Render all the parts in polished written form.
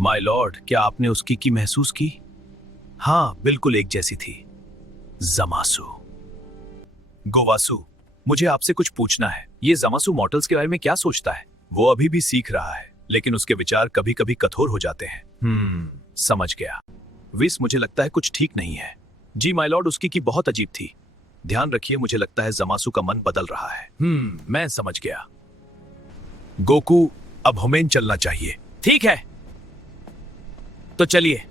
My Lord, क्या आपने उसकी की महसूस की? हाँ, बिल्कुल एक जैसी थी। जमासु। गोवासु, मुझे आपसे कुछ पूछना है। ये जमासु मॉर्टल्स के बारे में क्या सोचता है? वो अभी भी सीख रहा है, लेकिन उसके विचार कभी कभी कठोर हो जाते हैं। समझ गया। विस, मुझे लगता है कुछ ठीक नहीं है। जी माय लॉर्ड, उसकी की बहुत अजीब थी। ध्यान रखिए, मुझे लगता है जमासु का मन बदल रहा है। मैं समझ गया। गोकू, अब हमें चलना चाहिए। ठीक है, तो चलिए।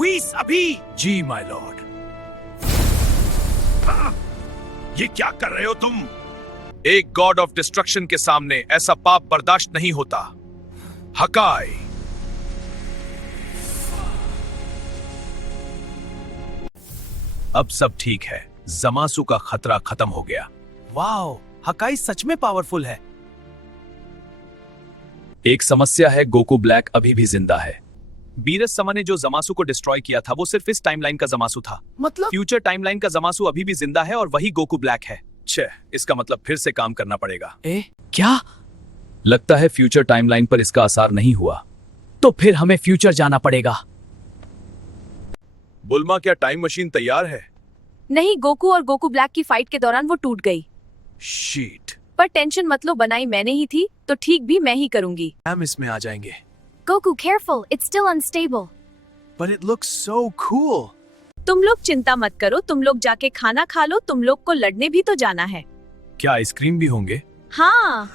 विस, अभी। जी माय लॉर्ड। ये क्या कर रहे हो तुम? एक गॉड ऑफ डिस्ट्रक्शन के सामने ऐसा पाप बर्दाश्त नहीं होता। हकाई। अब सब ठीक है। जमासु का खतरा खत्म हो गया। वाओ, हकाई सच में पावरफुल है। एक समस्या है, गोकू ब्लैक अभी भी जिंदा है। बीरस समा ने जो जमासु को डिस्ट्रॉय किया था वो सिर्फ इस टाइमलाइन का जमासु था। मतलब फ्यूचर टाइमलाइन का जमासु अभी भी जिंदा है और वही गोकू ब्लैक है। इसका मतलब फिर से काम करना पड़ेगा। क्या? लगता है फ्यूचर टाइमलाइन पर इसका असर नहीं हुआ। तो फिर हमें फ्यूचर जाना पड़ेगा। बुल्मा, क्या टाइम मशीन तैयार है? नहीं, गोकू और गोकू ब्लैक की फाइट के दौरान वो टूट गई। शीट। पर टेंशन मत लो, बनाई मैंने ही थी, तो ठीक भी मैं ही करूंगी। हम इसमें आ जाएंगे। Goku, careful, it's still unstable. But it looks so cool. तुम लोग चिंता मत करो, तुम लोग जाके खाना खा लो, तुम लोग को लड़ने भी तो जाना है। क्या आइसक्रीम भी होंगे? हाँ।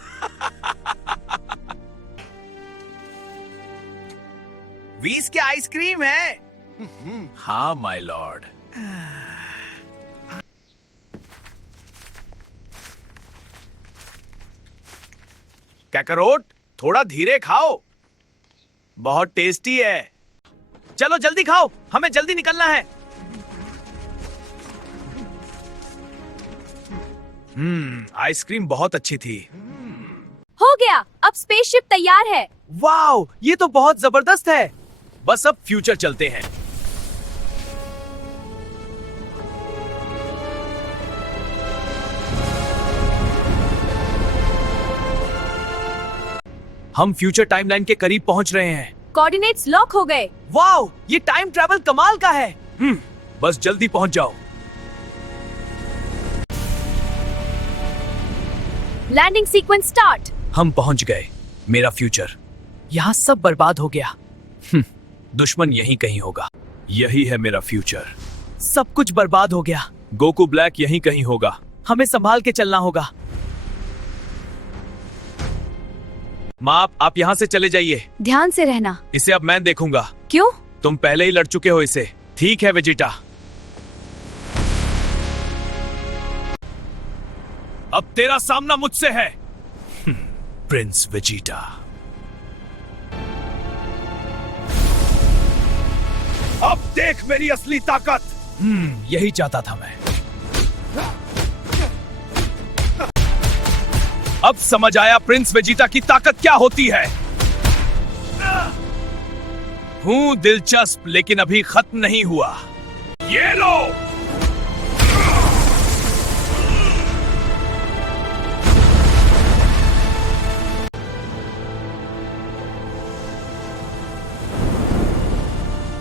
वीस क्या आइसक्रीम है? हाँ माय लॉर्ड। कैकरोट, थोड़ा धीरे खाओ, बहुत टेस्टी है। चलो जल्दी खाओ, हमें जल्दी निकलना है। आइसक्रीम बहुत अच्छी थी। हो गया, अब स्पेसशिप तैयार है। वाओ, ये तो बहुत जबरदस्त है। बस अब फ्यूचर चलते हैं। हम फ्यूचर टाइमलाइन के करीब पहुंच रहे हैं। कोऑर्डिनेट्स लॉक हो गए। वाओ, ये टाइम ट्रैवल कमाल का है। बस जल्दी पहुंच जाओ। Landing sequence start. हम पहुंच गए। मेरा फ्यूचर। यहाँ सब बर्बाद हो गया। दुश्मन यहीं कहीं होगा। यही है मेरा फ्यूचर। सब कुछ बर्बाद हो गया। गोकू ब्लैक यहीं कहीं होगा। हमें संभाल के चलना होगा। माँ, आप यहाँ से चले जाइए। ध्यान से रहना। इसे अब मैं देखूंगा। क्यों? तुम पहले ही लड़ चुके हो इसे। ठीक है वेजिटा। अब तेरा सामना मुझसे है, प्रिंस वेजिटा। अब देख मेरी असली ताकत। यही चाहता था मैं। अब समझ आया प्रिंस वेजिटा की ताकत क्या होती है। हूं दिलचस्प, लेकिन अभी खत्म नहीं हुआ। ये लो।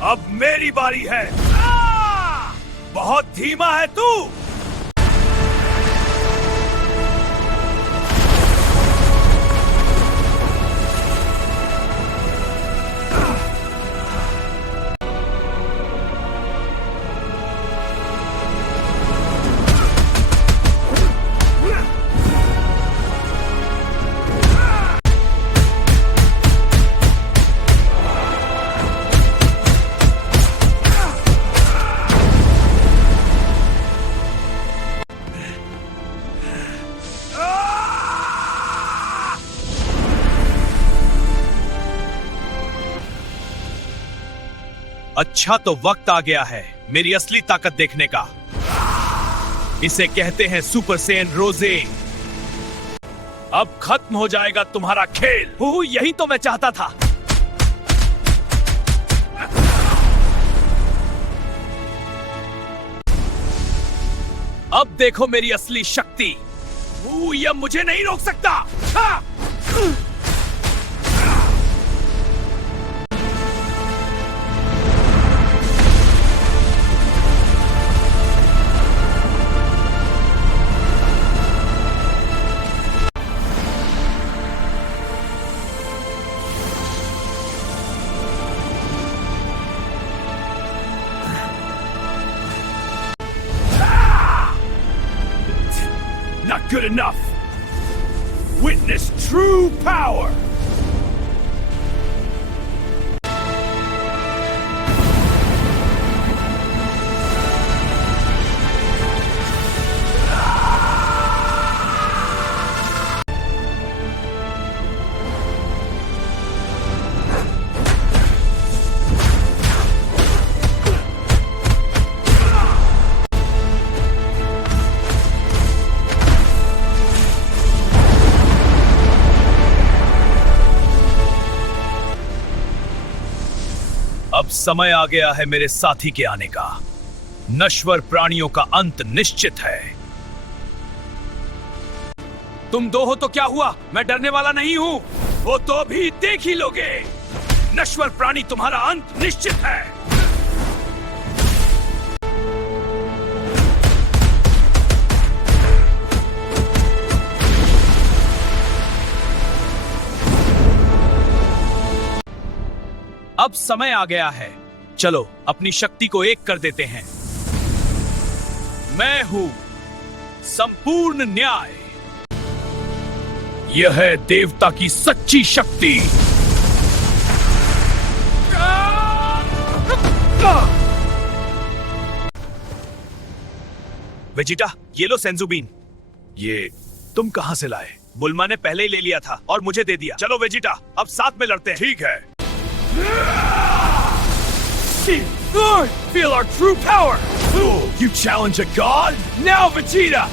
अब मेरी बारी है। बहुत धीमा है तू। अच्छा, तो वक्त आ गया है मेरी असली ताकत देखने का। इसे कहते हैं सुपर सेन रोजे। अब खत्म हो जाएगा तुम्हारा खेल। यही तो मैं चाहता था। अब देखो मेरी असली शक्ति। ये मुझे नहीं रोक सकता। हाँ! Not good enough. Witness true power. अब समय आ गया है मेरे साथी के आने का। नश्वर प्राणियों का अंत निश्चित है। तुम दो हो तो क्या हुआ, मैं डरने वाला नहीं हूं। वो तो भी देख ही लोगे। नश्वर प्राणी, तुम्हारा अंत निश्चित है। अब समय आ गया है। चलो अपनी शक्ति को एक कर देते हैं। मैं हूं संपूर्ण न्याय। यह है देवता की सच्ची शक्ति। वेजिटा, ये लो सेंजुबीन। ये तुम कहां से लाए? बुल्मा ने पहले ही ले लिया था और मुझे दे दिया। चलो वेजिटा, अब साथ में लड़ते हैं। ठीक है। Feel our true power! You challenge a god? Now, Vegeta!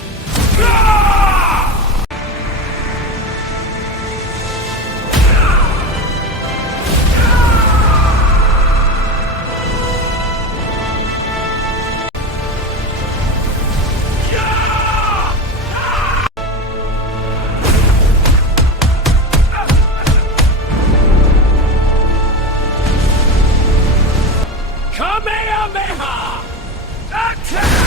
Kamehameha! Attack!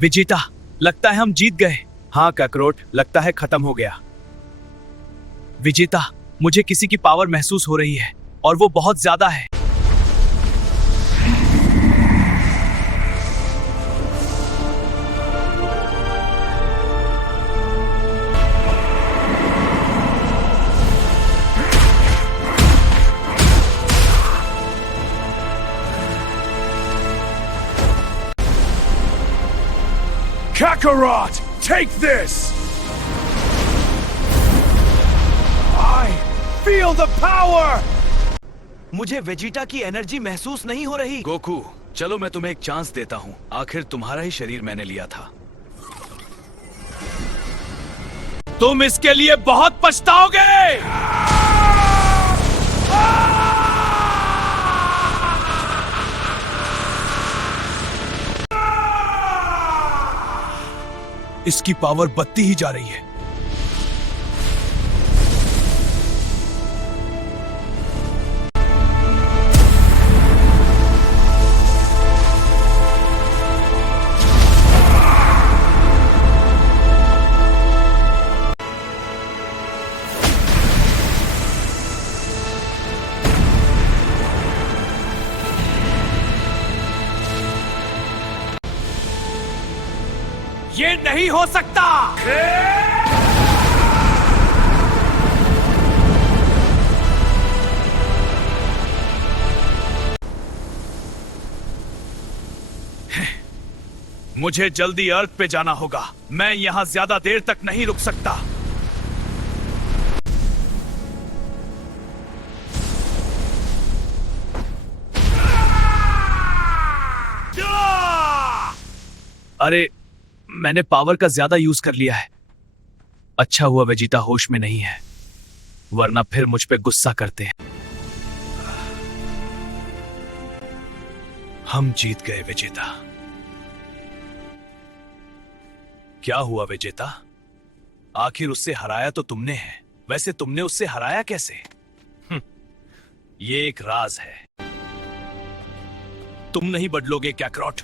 विजेता, लगता है हम जीत गए। हाँ काकरोट, लगता है खत्म हो गया। विजेता, मुझे किसी की पावर महसूस हो रही है और वो बहुत ज्यादा है। Kakarot, take this! I feel the power! मुझे वेजिटा की एनर्जी महसूस नहीं हो रही। गोकू, चलो मैं तुम्हें एक चांस देता हूँ। आखिर तुम्हारा ही शरीर मैंने लिया था। तुम इसके लिए बहुत पछताओगे। इसकी पावर बढ़ती ही जा रही है। ये नहीं हो सकता। मुझे जल्दी अर्थ पे जाना होगा। मैं यहां ज्यादा देर तक नहीं रुक सकता। अरे, मैंने पावर का ज्यादा यूज कर लिया है। अच्छा हुआ वेजिटा होश में नहीं है, वरना फिर मुझ पे गुस्सा करते हैं। हम जीत गए विजेता। क्या हुआ विजेता? आखिर उससे हराया तो तुमने है, वैसे तुमने उससे हराया कैसे? ये एक राज है। तुम नहीं बदलोगे कैकरॉट।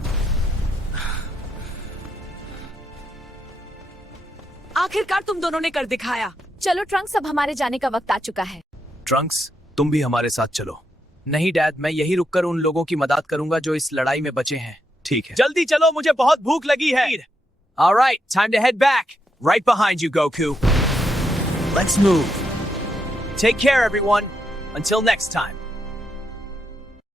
आखिरकार तुम दोनों ने कर दिखाया। चलो ट्रंक्स, अब हमारे जाने का वक्त आ चुका है। ट्रंक्स, तुम भी हमारे साथ चलो। नहीं डैड, मैं यही रुककर उन लोगों की मदद करूंगा जो इस लड़ाई में बचे हैं। ठीक है। जल्दी चलो, मुझे बहुत भूख लगी है। All right, time to head back. Right behind you, Goku. Let's move. Take care, everyone. Until next time.